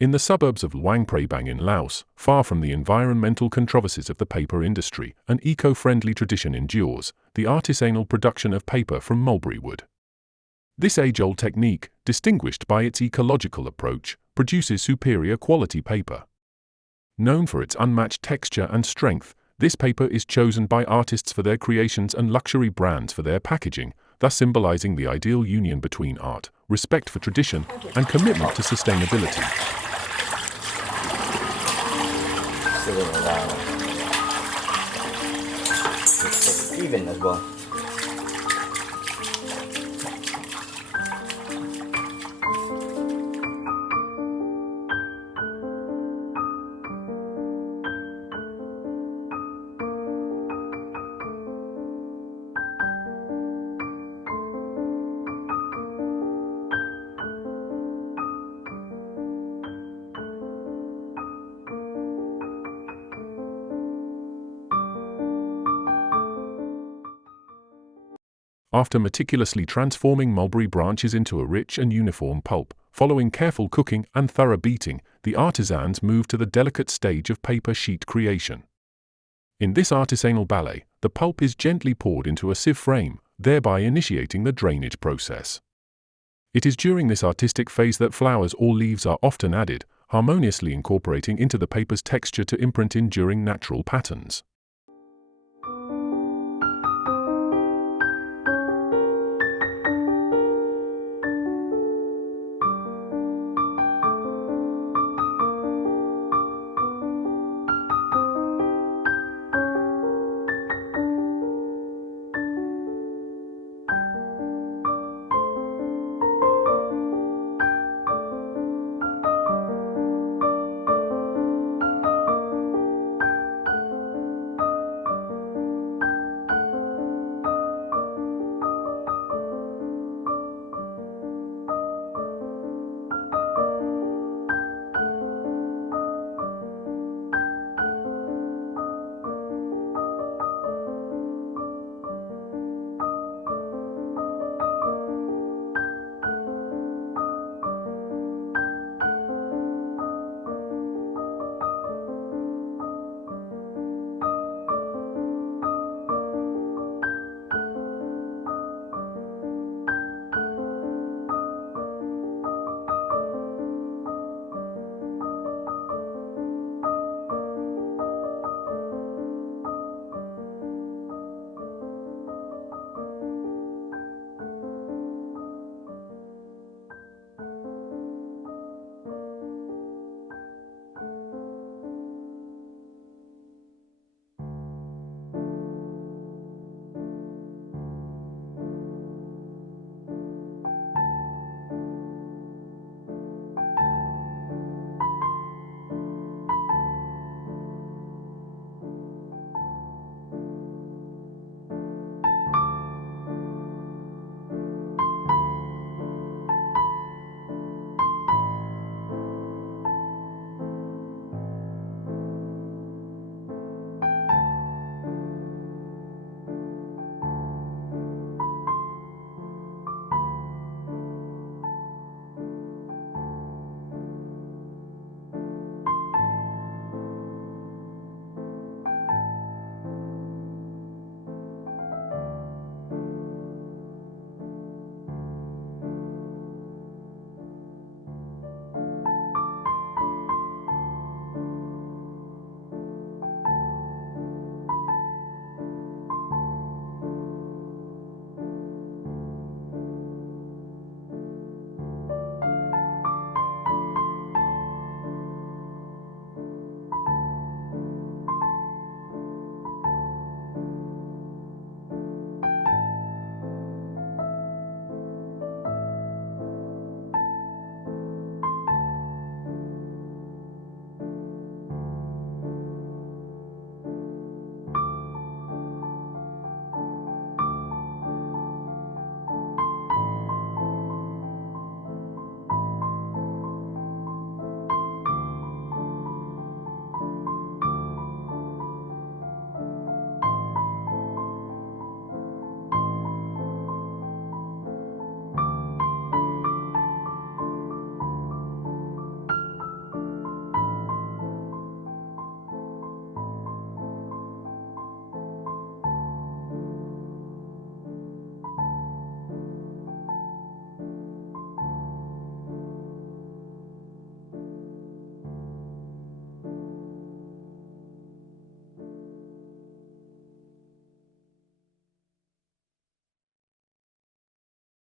In the suburbs of Luang Prabang in Laos, far from the environmental controversies of the paper industry, an eco-friendly tradition endures, the artisanal production of paper from mulberry wood. This age-old technique, distinguished by its ecological approach, produces superior quality paper. Known for its unmatched texture and strength, this paper is chosen by artists for their creations and luxury brands for their packaging, thus symbolizing the ideal union between art, respect for tradition, and commitment to sustainability. It's even as well. After meticulously transforming mulberry branches into a rich and uniform pulp, following careful cooking and thorough beating, the artisans move to the delicate stage of paper sheet creation. In this artisanal ballet, the pulp is gently poured into a sieve frame, thereby initiating the drainage process. It is during this artistic phase that flowers or leaves are often added, harmoniously incorporating into the paper's texture to imprint enduring natural patterns.